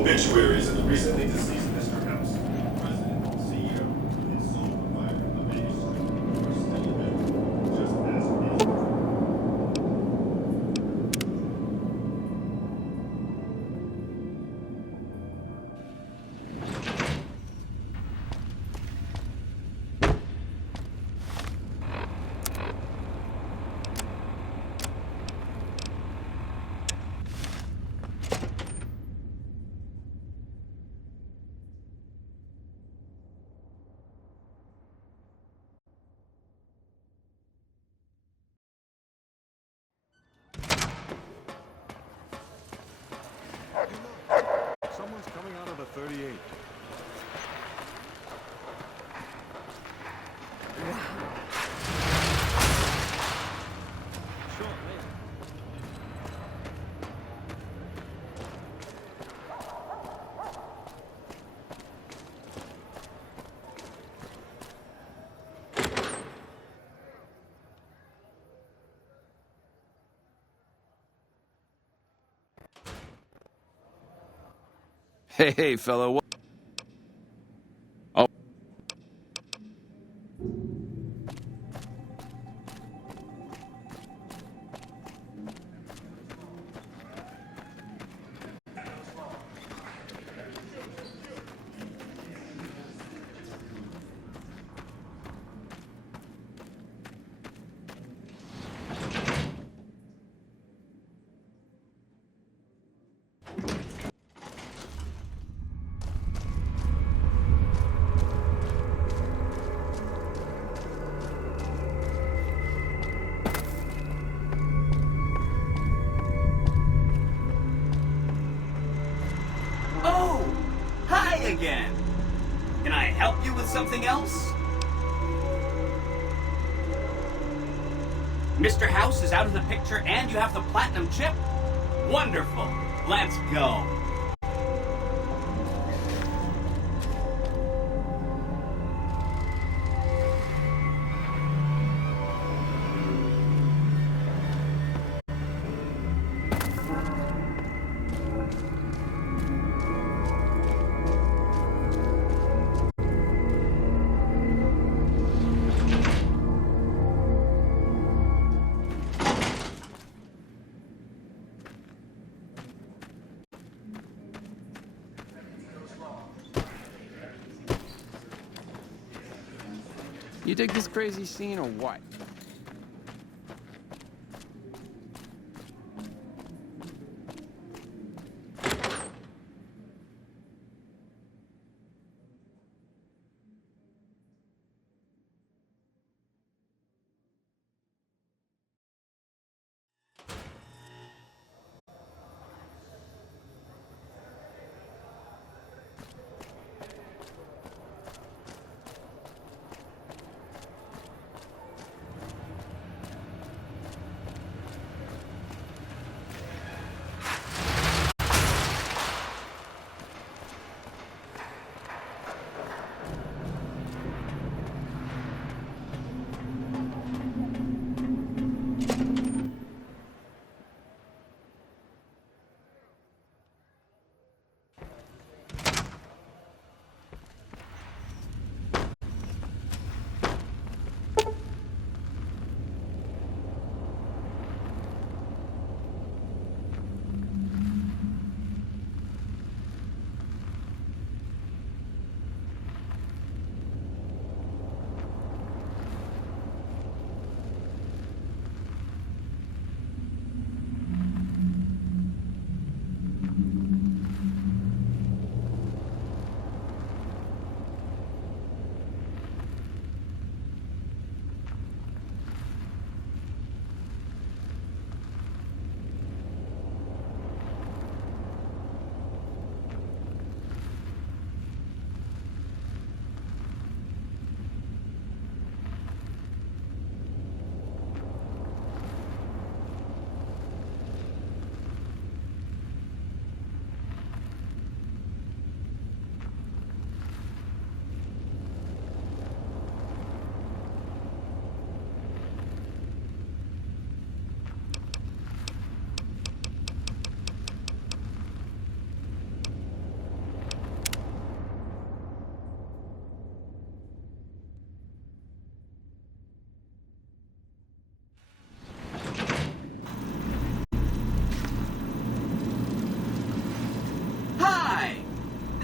Obituaries of the recently deceased Mr. House, President, CEO, and sole provider of manuscript are still available, just as Someone's coming out of the 38. Sure, later. Hey, fellow. Oh, Oh! Hi again! Can I help you with something else? Mr. House is out of the picture and you have the platinum chip? Wonderful! Let's go! you dig this crazy scene or what?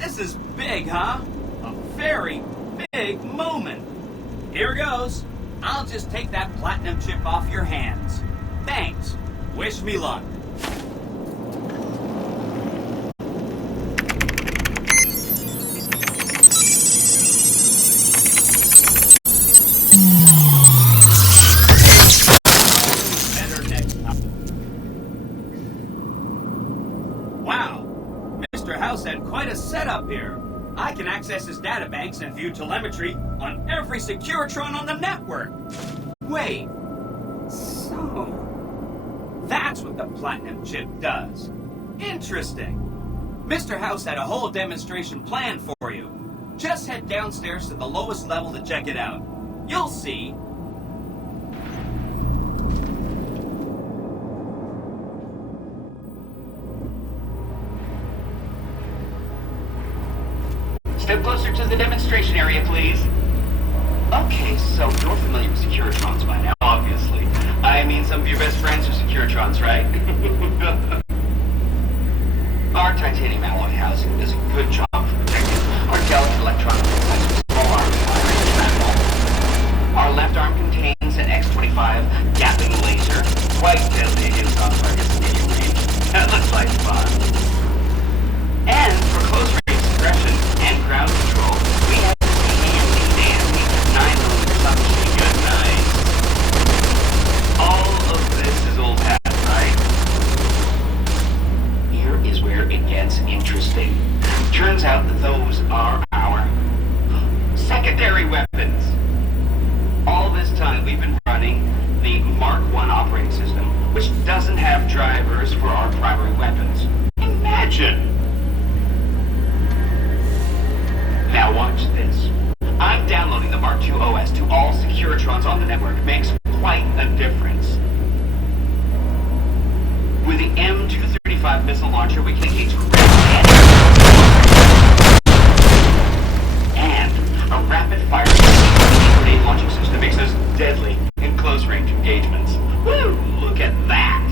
This is big, huh? A very big moment. Here goes. I'll just take that platinum chip off your hands. Thanks. Wish me luck. Better next time. Wow. Mr. House had quite a setup here. I can access his databanks and view telemetry on every Securitron on the network. Wait. So, that's what the platinum chip does. Interesting. Mr. House had a whole demonstration planned for you. Just head downstairs to the lowest level to check it out. You'll see. Step closer to the demonstration area, please. Okay, so you're familiar with Securitrons by now, obviously. I mean, some of your best friends are Securitrons, right? Our titanium alloy housing does a good job for protecting our delicate electronic devices from all our firing shrapnel. Our left arm contains an X-25 gapping laser, quite deadly against on-targets in medium range. That looks like fun. And for close-range suppression and ground control, we have this handy-dandy 9mm submachine gun. Nice. All of this is old hat, right? Here is where it gets interesting. Turns out that those are our secondary weapons. All this time we've been running the Mark I operating system, which doesn't have drivers for our primary weapons. Imagine! Now watch this. I'm downloading the Mark II OS to all Securitrons on the network. Makes quite a difference. With the M235 missile launcher, we can engage ground and a rapid-fire grenade launching system makes us deadly in close-range engagements. Woo! Look at that!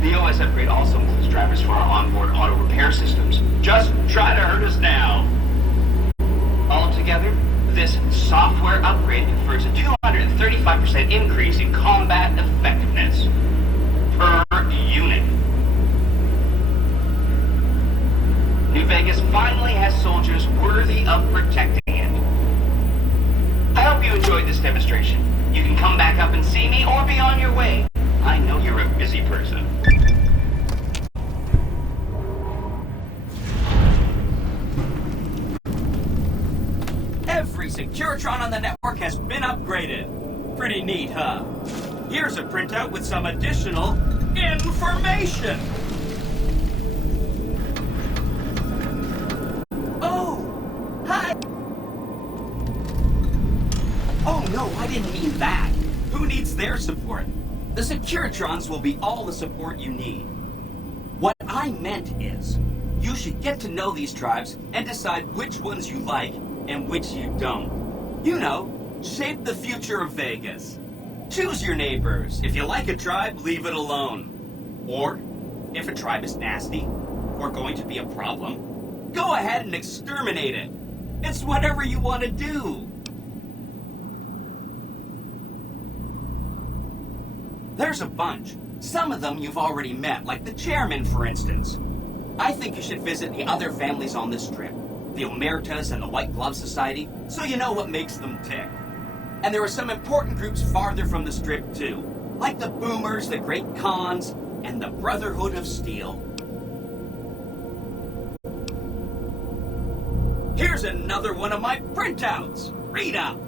The OS upgrade also includes drivers for our onboard auto repair systems. Just try to hurt us now. Altogether, this software upgrade confers a 235% increase in combat effectiveness per unit. New Vegas finally has soldiers worthy of protecting it. I hope you enjoyed this demonstration. You can come back up and see me or be on your way. I know you're a busy person. Every Securitron on the network has been upgraded. Pretty neat, huh? Here's a printout with some additional information. Oh, hi. Oh no, I didn't mean that. Who needs their support? The Securitrons will be all the support you need. What I meant is, you should get to know these tribes and decide which ones you like and which you don't. You know, shape the future of Vegas. Choose your neighbors. If you like a tribe, leave it alone. Or, if a tribe is nasty, or going to be a problem, go ahead and exterminate it. It's whatever you want to do. There's a bunch. Some of them you've already met, like the chairman, for instance. I think you should visit the other families on this trip, the Omertas and the White Glove Society, so you know what makes them tick. And there are some important groups farther from the strip, too, like the Boomers, the Great Khans, and the Brotherhood of Steel. Here's another one of my printouts. Read up.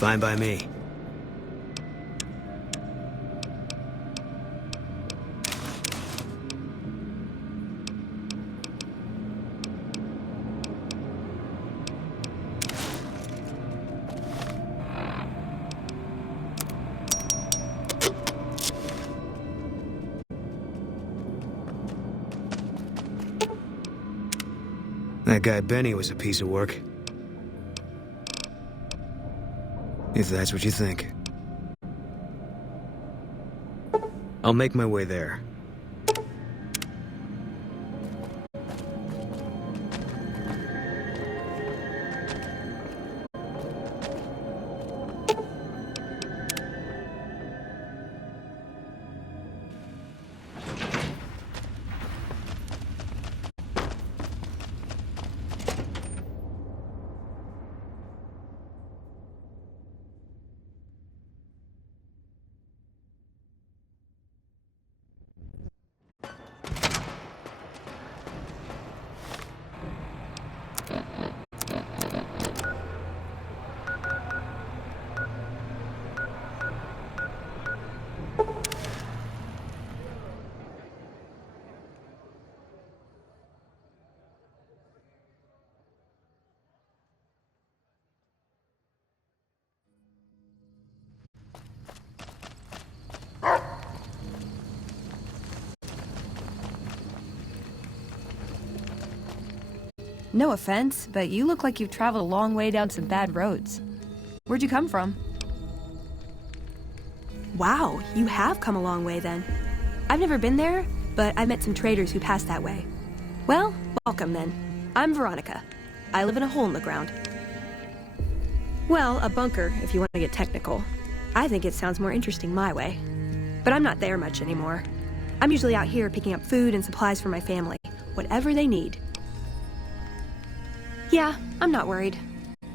Fine by me. That guy Benny was a piece of work. If that's what you think. I'll make my way there. No offense, but you look like you've traveled a long way down some bad roads. Where'd you come from? Wow, you have come a long way then. I've never been there, but I met some traders who passed that way. Well, welcome then. I'm Veronica. I live in a hole in the ground. Well, a bunker, if you want to get technical. I think it sounds more interesting my way. But I'm not there much anymore. I'm usually out here picking up food and supplies for my family. Whatever they need. Yeah, I'm not worried.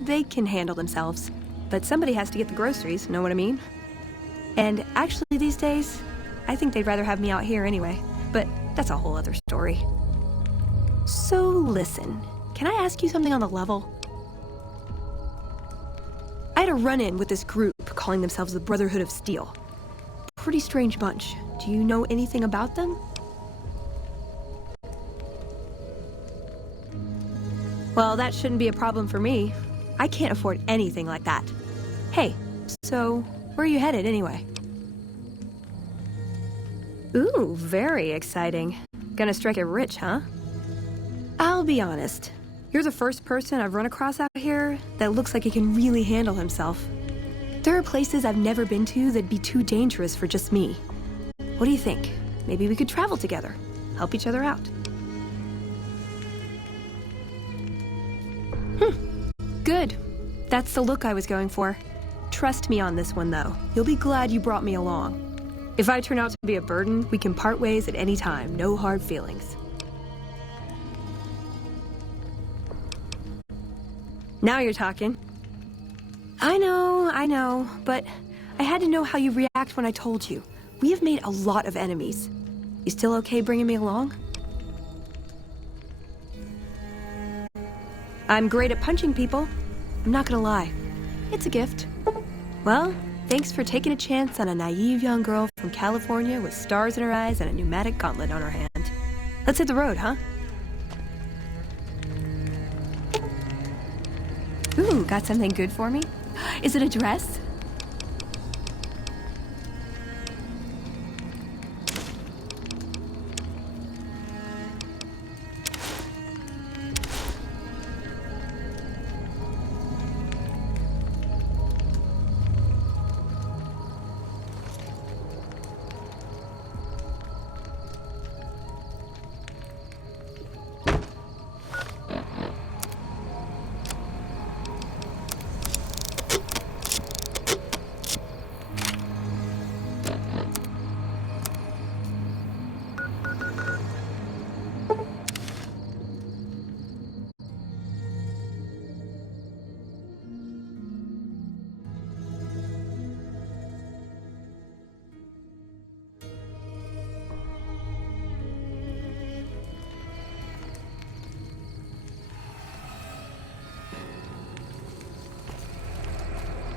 They can handle themselves. But somebody has to get the groceries, know what I mean? And actually these days, I think they'd rather have me out here anyway. But that's a whole other story. So listen, can I ask you something on the level? I had a run-in with this group calling themselves the Brotherhood of Steel. Pretty strange bunch. Do you know anything about them? Well, that shouldn't be a problem for me. I can't afford anything like that. Hey, so where are you headed anyway? Ooh, very exciting. Gonna strike it rich, huh? I'll be honest. You're the first person I've run across out here that looks like he can really handle himself. There are places I've never been to that'd be too dangerous for just me. What do you think? Maybe we could travel together, help each other out. Good. That's the look I was going for. Trust me on this one, though. You'll be glad you brought me along. If I turn out to be a burden, we can part ways at any time. No hard feelings. Now you're talking. I know, but I had to know how you react when I told you. We have made a lot of enemies. You still okay bringing me along? I'm great at punching people. I'm not gonna lie. It's a gift. Well, thanks for taking a chance on a naive young girl from California with stars in her eyes and a pneumatic gauntlet on her hand. Let's hit the road, huh? Ooh, got something good for me? Is it a dress?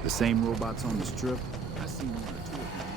The same robots on the strip? I seen one or two of them.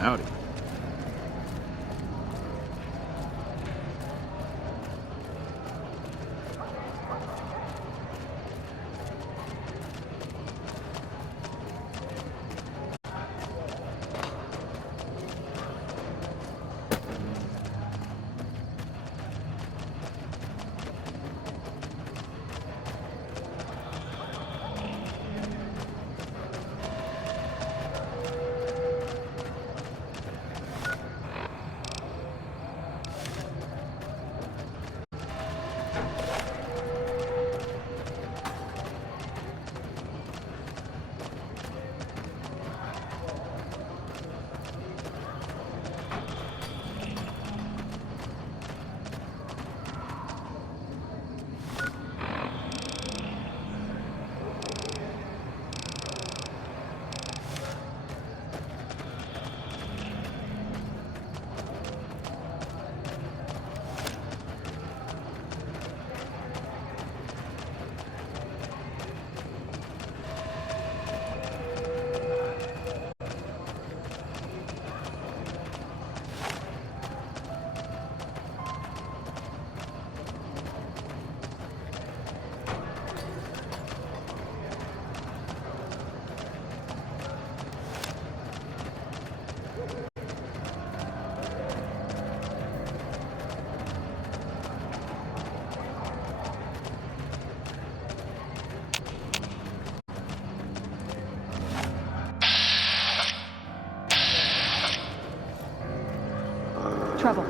Howdy. Trouble.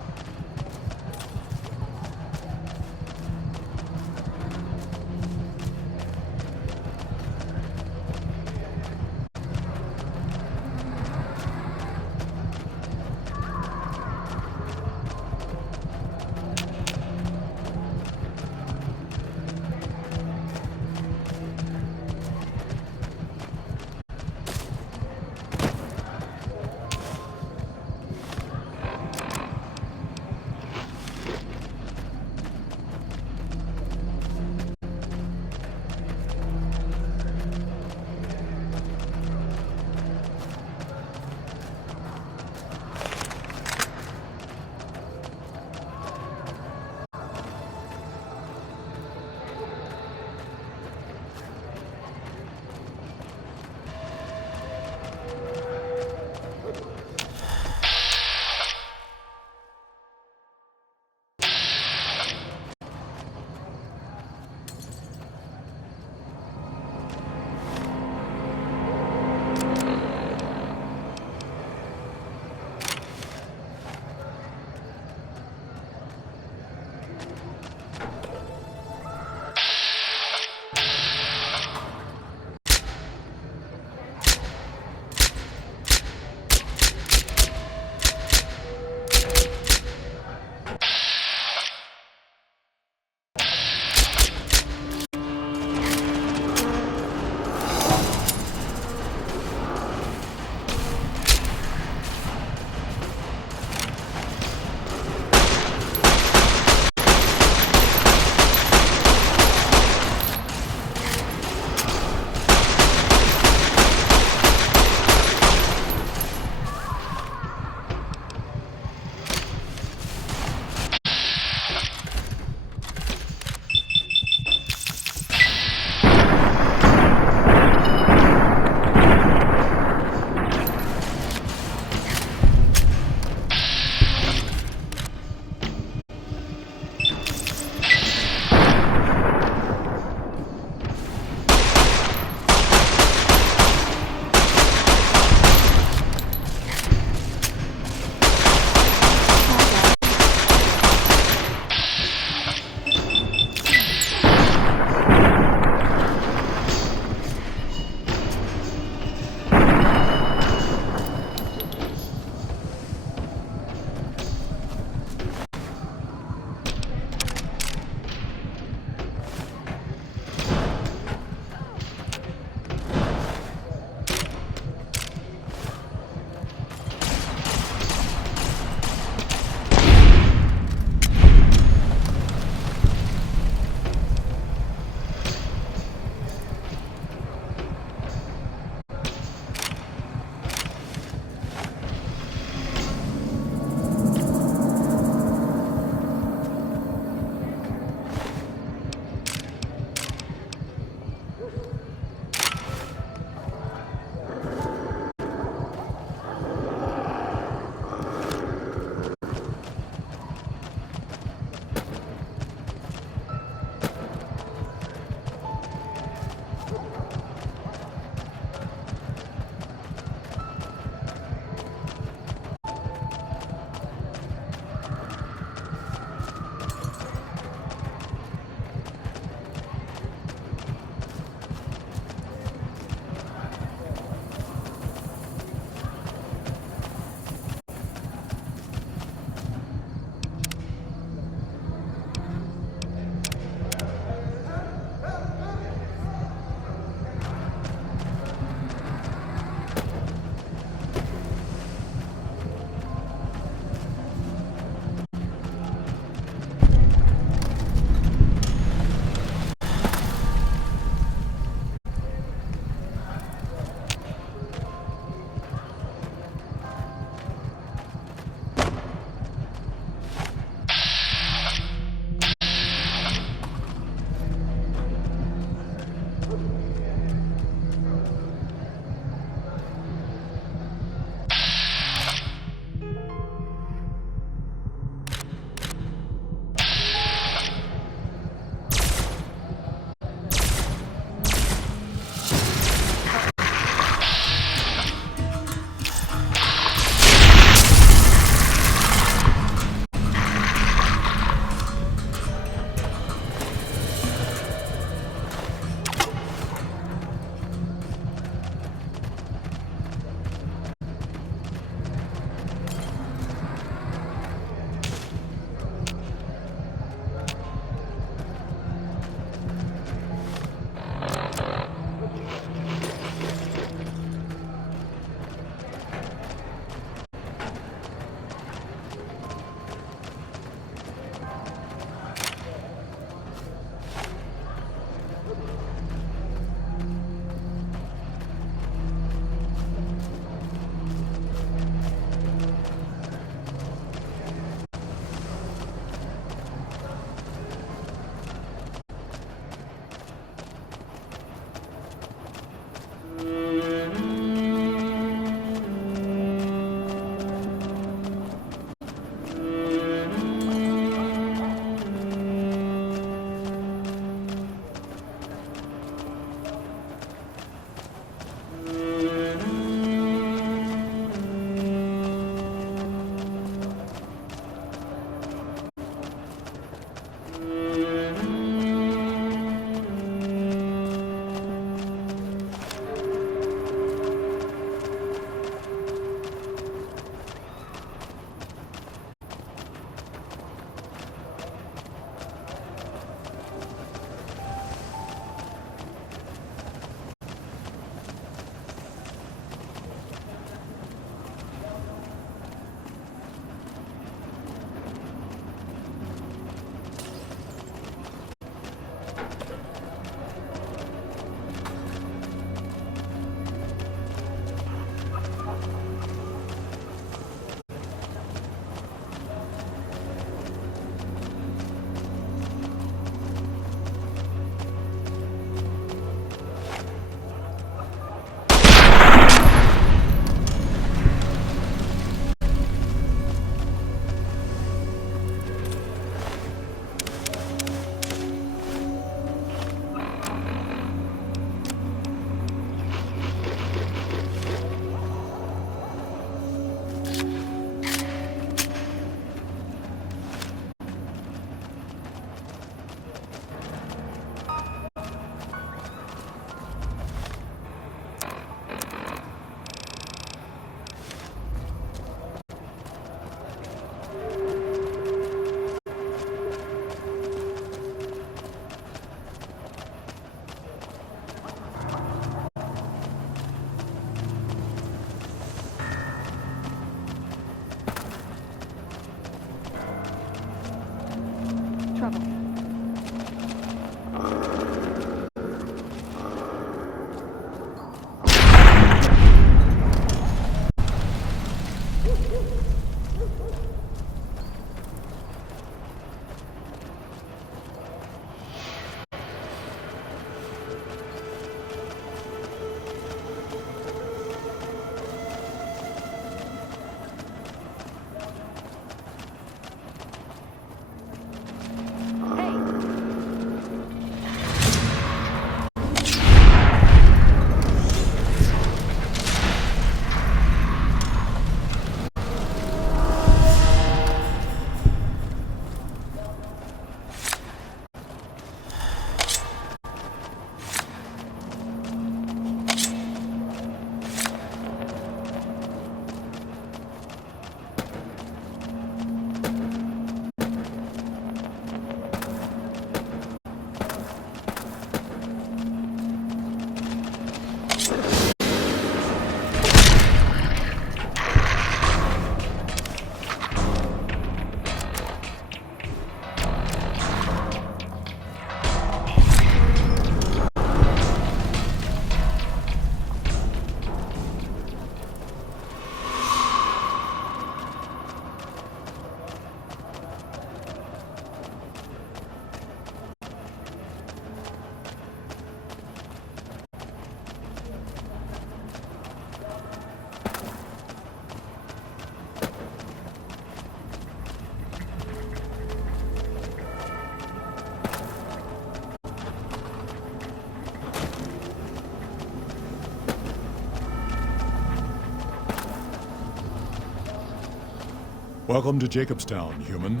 Welcome to Jacobstown, human.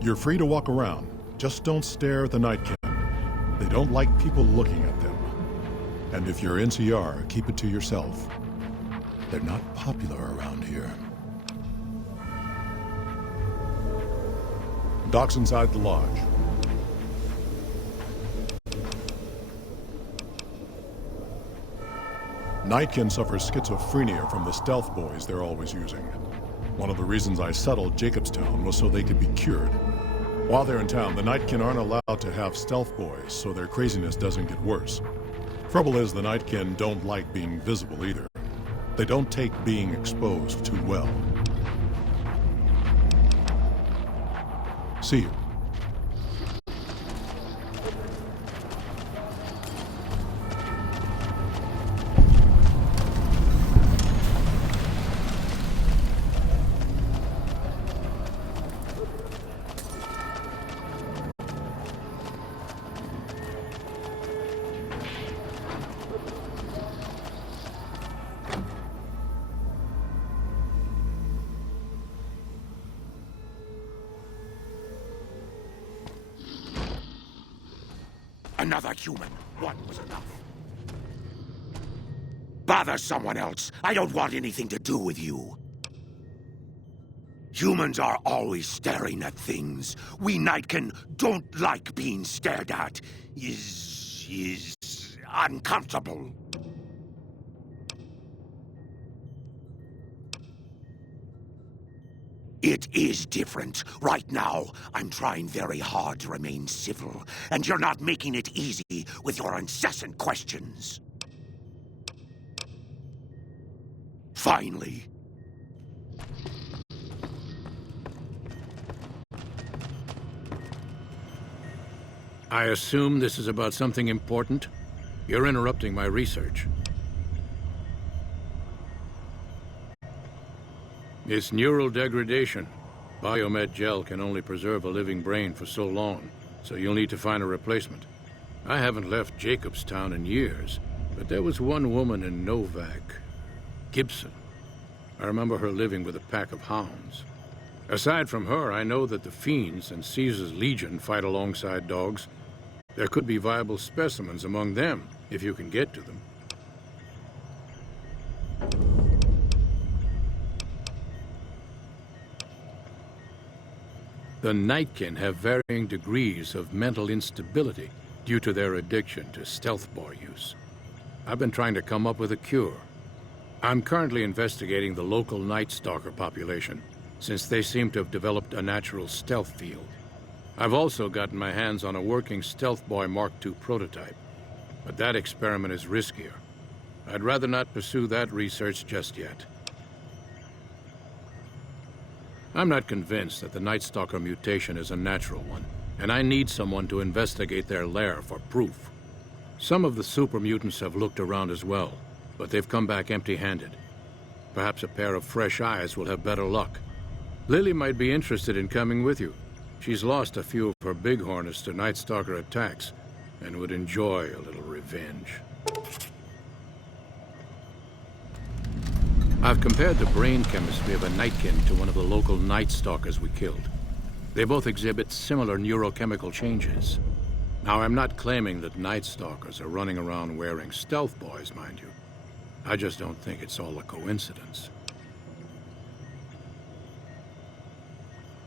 You're free to walk around. Just don't stare at the Nightkin. They don't like people looking at them. And if you're NCR, keep it to yourself. They're not popular around here. Doc's inside the lodge. Nightkin suffers schizophrenia from the stealth boys they're always using. One of the reasons I settled Jacobstown was so they could be cured. While they're in town, the Nightkin aren't allowed to have stealth boys, so their craziness doesn't get worse. Trouble is, the Nightkin don't like being visible either. They don't take being exposed too well. See you. Another human. One was enough. Bother someone else. I don't want anything to do with you. Humans are always staring at things. We Nightkin don't like being stared at. Is uncomfortable. It is different. Right now, I'm trying very hard to remain civil, and you're not making it easy with your incessant questions. Finally. I assume this is about something important? You're interrupting my research. It's neural degradation. Biomed gel can only preserve a living brain for so long, so you'll need to find a replacement. I haven't left Jacobstown in years, but there was one woman in Novak, Gibson. I remember her living with a pack of hounds. Aside from her, I know that the Fiends and Caesar's Legion fight alongside dogs. There could be viable specimens among them, if you can get to them. The Nightkin have varying degrees of mental instability due to their addiction to stealth boy use. I've been trying to come up with a cure. I'm currently investigating the local Night Stalker population, since they seem to have developed a natural stealth field. I've also gotten my hands on a working Stealth Boy Mark II prototype, but that experiment is riskier. I'd rather not pursue that research just yet. I'm not convinced that the Night Stalker mutation is a natural one, and I need someone to investigate their lair for proof. Some of the super mutants have looked around as well, but they've come back empty-handed. Perhaps a pair of fresh eyes will have better luck. Lily might be interested in coming with you. She's lost a few of her bighorners to Night Stalker attacks, and would enjoy a little revenge. I've compared the brain chemistry of a Nightkin to one of the local Night Stalkers we killed. They both exhibit similar neurochemical changes. Now, I'm not claiming that Night Stalkers are running around wearing stealth boys, mind you. I just don't think it's all a coincidence.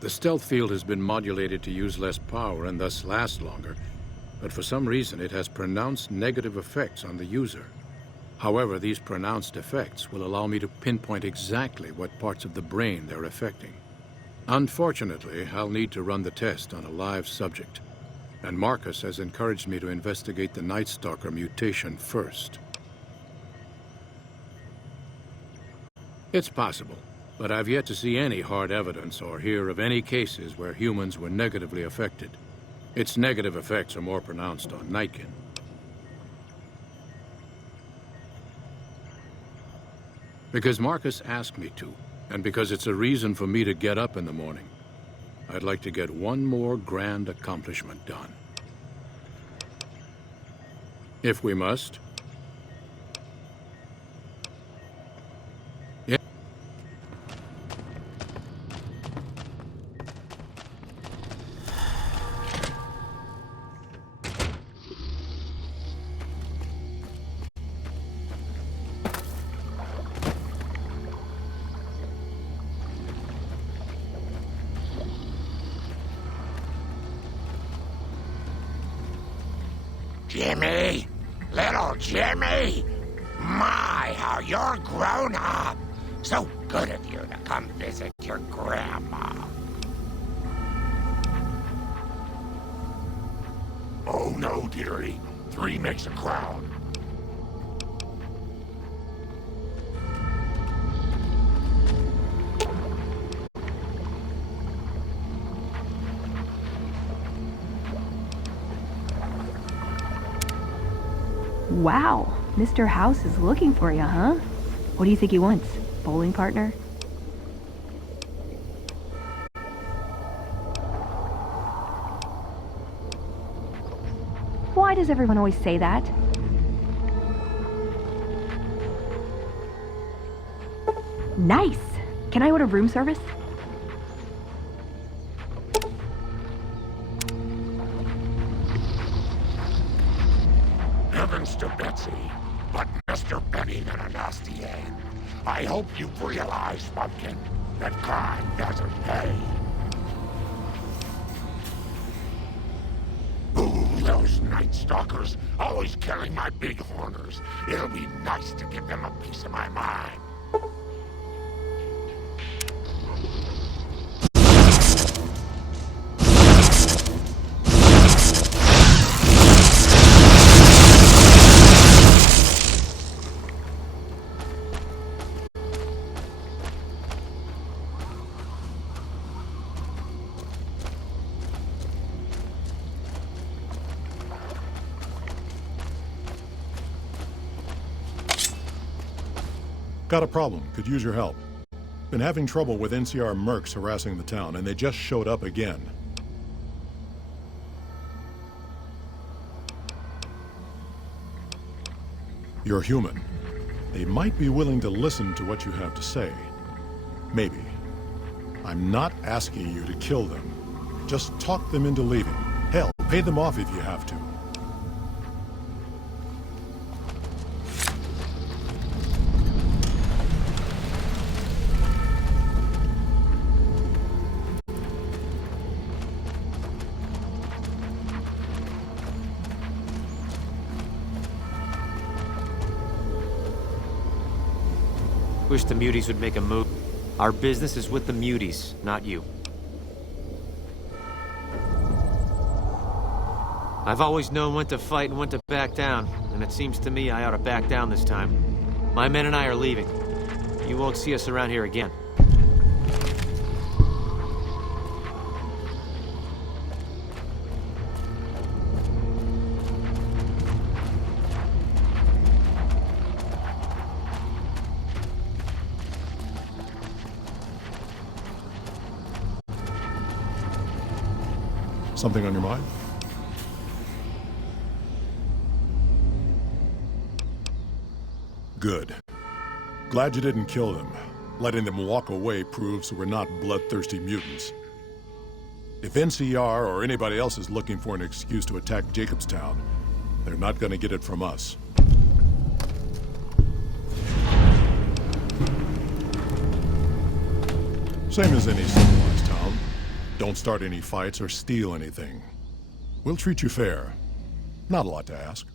The stealth field has been modulated to use less power and thus last longer, but for some reason it has pronounced negative effects on the user. However, these pronounced effects will allow me to pinpoint exactly what parts of the brain they're affecting. Unfortunately, I'll need to run the test on a live subject, and Marcus has encouraged me to investigate the Night Stalker mutation first. It's possible, but I've yet to see any hard evidence or hear of any cases where humans were negatively affected. Its negative effects are more pronounced on Nightkin. Because Marcus asked me to, and because it's a reason for me to get up in the morning, I'd like to get one more grand accomplishment done. If we must. Jimmy? Little Jimmy? My, how you're grown up. So good of you to come visit your grandma. Oh no, dearie. 3 makes a crowd. Wow, Mr. House is looking for you, huh? What do you think he wants? Bowling partner? Why does everyone always say that? Nice! Can I order room service? Heavens to Betsy, but Mr. Benny than a nasty egg. I hope you've realized, Pumpkin, that crime doesn't pay. Ooh, those Night Stalkers, always killing my big horners. It'll be nice to give them a piece of my mind. Got a problem. Could use your help. Been having trouble with NCR mercs harassing the town, and they just showed up again. You're human. They might be willing to listen to what you have to say. Maybe. I'm not asking you to kill them. Just talk them into leaving. Hell, pay them off if you have to. Wish the muties would make a move. Our business is with the muties, not you. I've always known when to fight and when to back down, and it seems to me I ought to back down this time. My men and I are leaving. You won't see us around here again. Something on your mind? Good. Glad you didn't kill them. Letting them walk away proves we're not bloodthirsty mutants. If NCR or anybody else is looking for an excuse to attack Jacobstown, they're not gonna get it from us. Same as any civilized town. Don't start any fights or steal anything. We'll treat you fair. Not a lot to ask.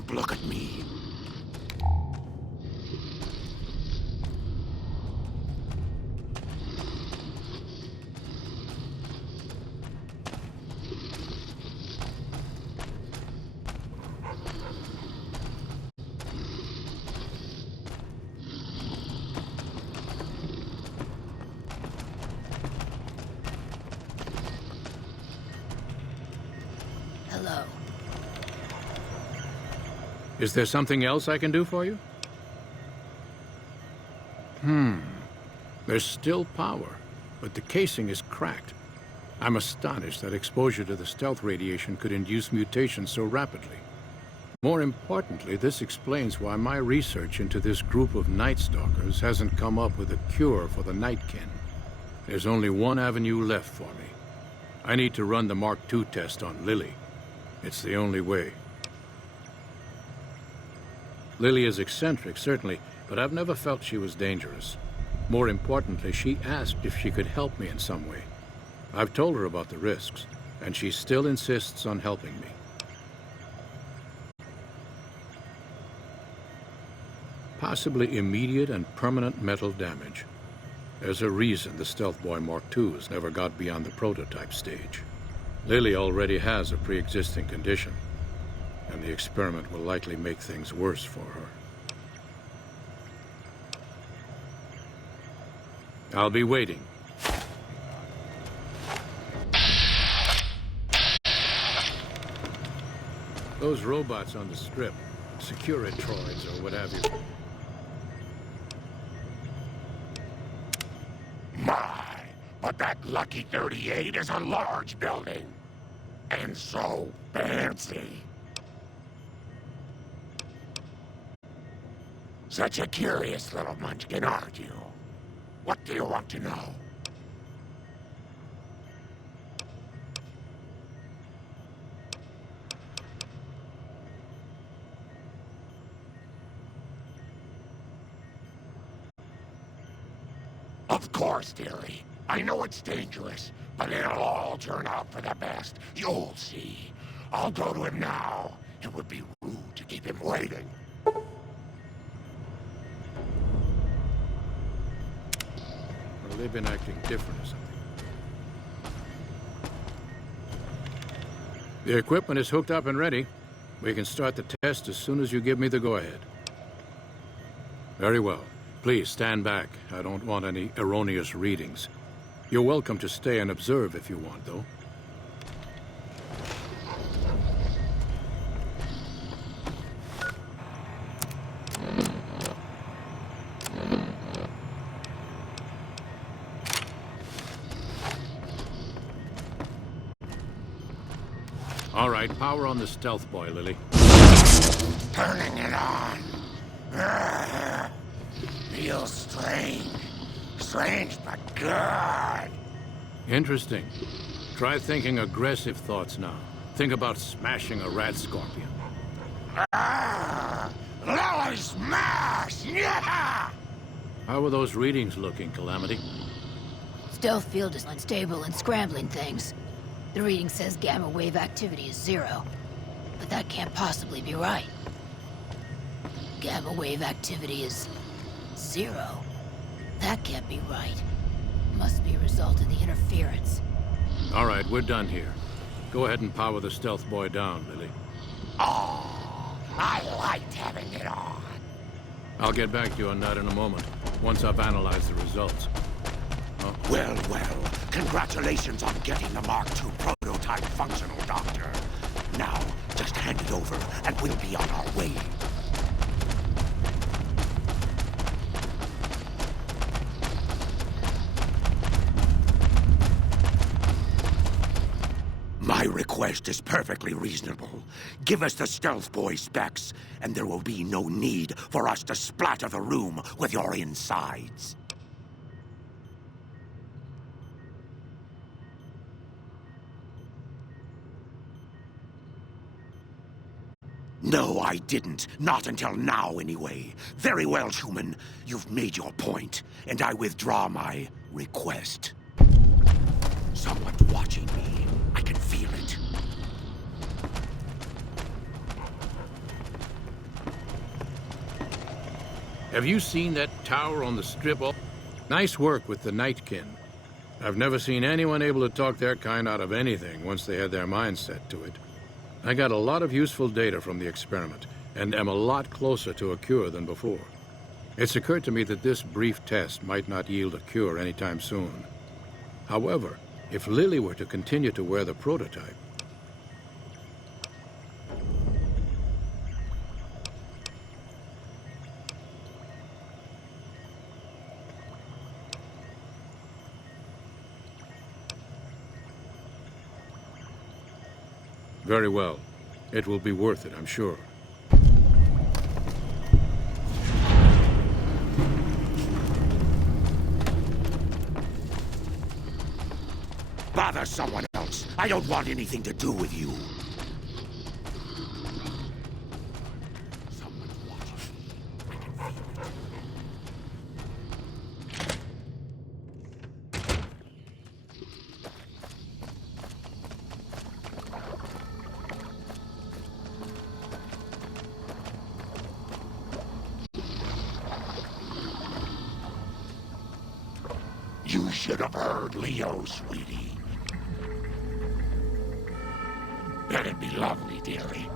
Don't look at me. Hello. Is there something else I can do for you? There's still power, but the casing is cracked. I'm astonished that exposure to the stealth radiation could induce mutations so rapidly. More importantly, this explains why my research into this group of Night Stalkers hasn't come up with a cure for the Nightkin. There's only one avenue left for me. I need to run the Mark II test on Lily. It's the only way. Lily is eccentric, certainly, but I've never felt she was dangerous. More importantly, she asked if she could help me in some way. I've told her about the risks, and she still insists on helping me. Possibly immediate and permanent metal damage. There's a reason the Stealth Boy Mark IIs never got beyond the prototype stage. Lily already has a pre-existing condition, and the experiment will likely make things worse for her. I'll be waiting. Those robots on the strip, Securitroids or what have you. My, but that Lucky 38 is a large building. And so fancy. Such a curious little munchkin, aren't you? What do you want to know? Of course, dearie. I know it's dangerous, but it'll all turn out for the best. You'll see. I'll go to him now. It would be rude to keep him waiting. Well, they've been acting different or something. The equipment is hooked up and ready. We can start the test as soon as you give me the go-ahead. Very well. Please stand back. I don't want any erroneous readings. You're welcome to stay and observe if you want, though. All right, power on the Stealth Boy, Lily. Turning it on. Feels strange. Strange, but good. Interesting. Try thinking aggressive thoughts now. Think about smashing a rat scorpion. Lily smash! Yeah! How are those readings looking, Calamity? Stealth field is unstable and scrambling things. The reading says gamma wave activity is 0. But that can't possibly be right. Gamma wave activity is 0. That can't be right. Must be a result of the interference. All right, we're done here. Go ahead and power the Stealth Boy down, Lily. Oh, I liked having it on. I'll get back to you on that in a moment, once I've analyzed the results. Oh. Well, congratulations on getting the Mark II prototype functional, Doctor. Now, just hand it over, and we'll be on our way. My request is perfectly reasonable. Give us the Stealth Boy specs, and there will be no need for us to splatter the room with your insides. No, I didn't. Not until now, anyway. Very well, human. You've made your point, and I withdraw my request. Someone's watching me. I can feel it. Have you seen that tower on the strip? Nice work with the Nightkin. I've never seen anyone able to talk their kind out of anything once they had their mind set to it. I got a lot of useful data from the experiment, and am a lot closer to a cure than before. It's occurred to me that this brief test might not yield a cure anytime soon. However, if Lily were to continue to wear the prototype... Very well. It will be worth it, I'm sure. Bother someone else. I don't want anything to do with you. Someone's watching. You should have heard Leo, sweetie. That'd be lovely, dearie.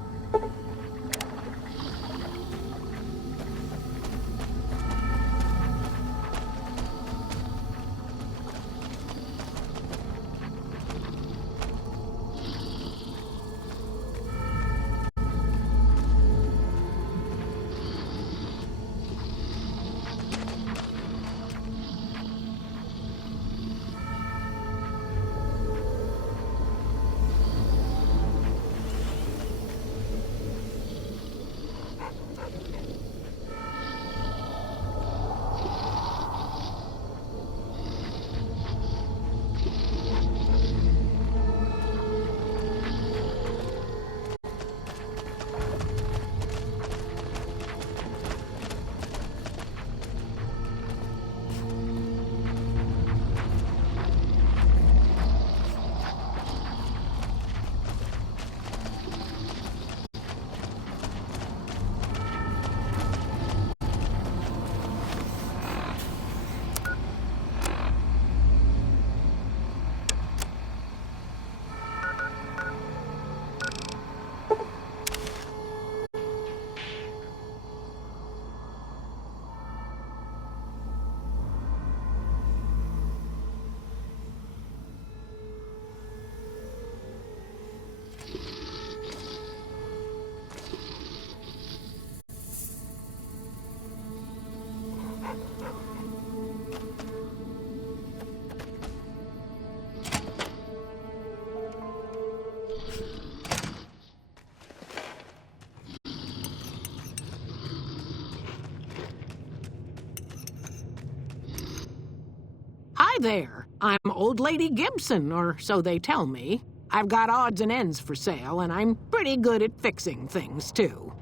Hi there. I'm Old Lady Gibson, or so they tell me. I've got odds and ends for sale, and I'm pretty good at fixing things, too.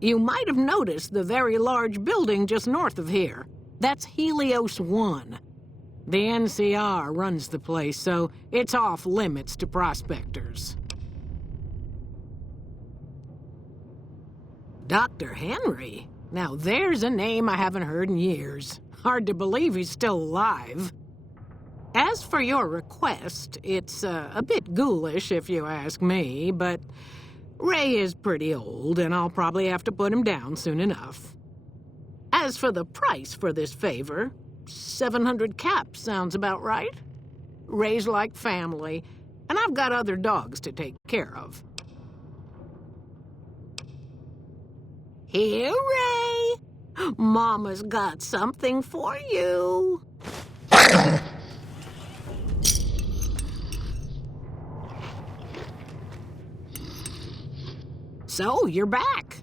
You might have noticed the very large building just north of here. That's Helios 1. The NCR runs the place, so it's off limits to prospectors. Dr. Henry? Now there's a name I haven't heard in years. Hard to believe he's still alive. As for your request, it's a bit ghoulish if you ask me, but Ray is pretty old, and I'll probably have to put him down soon enough. As for the price for this favor, 700 caps sounds about right. Ray's like family, and I've got other dogs to take care of. Here, Ray! Mama's got something for you. So, you're back.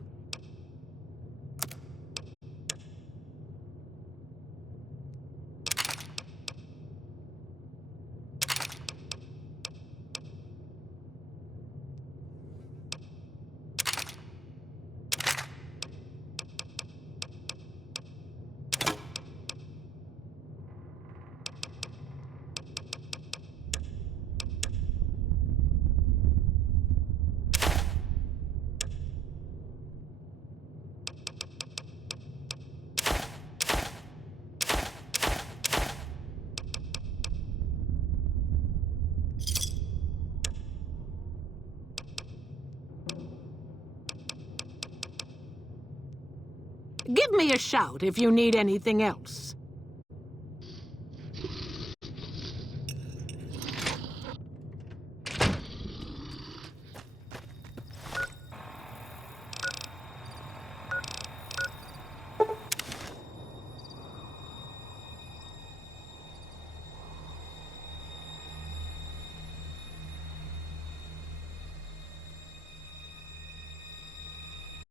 Give me a shout if you need anything else.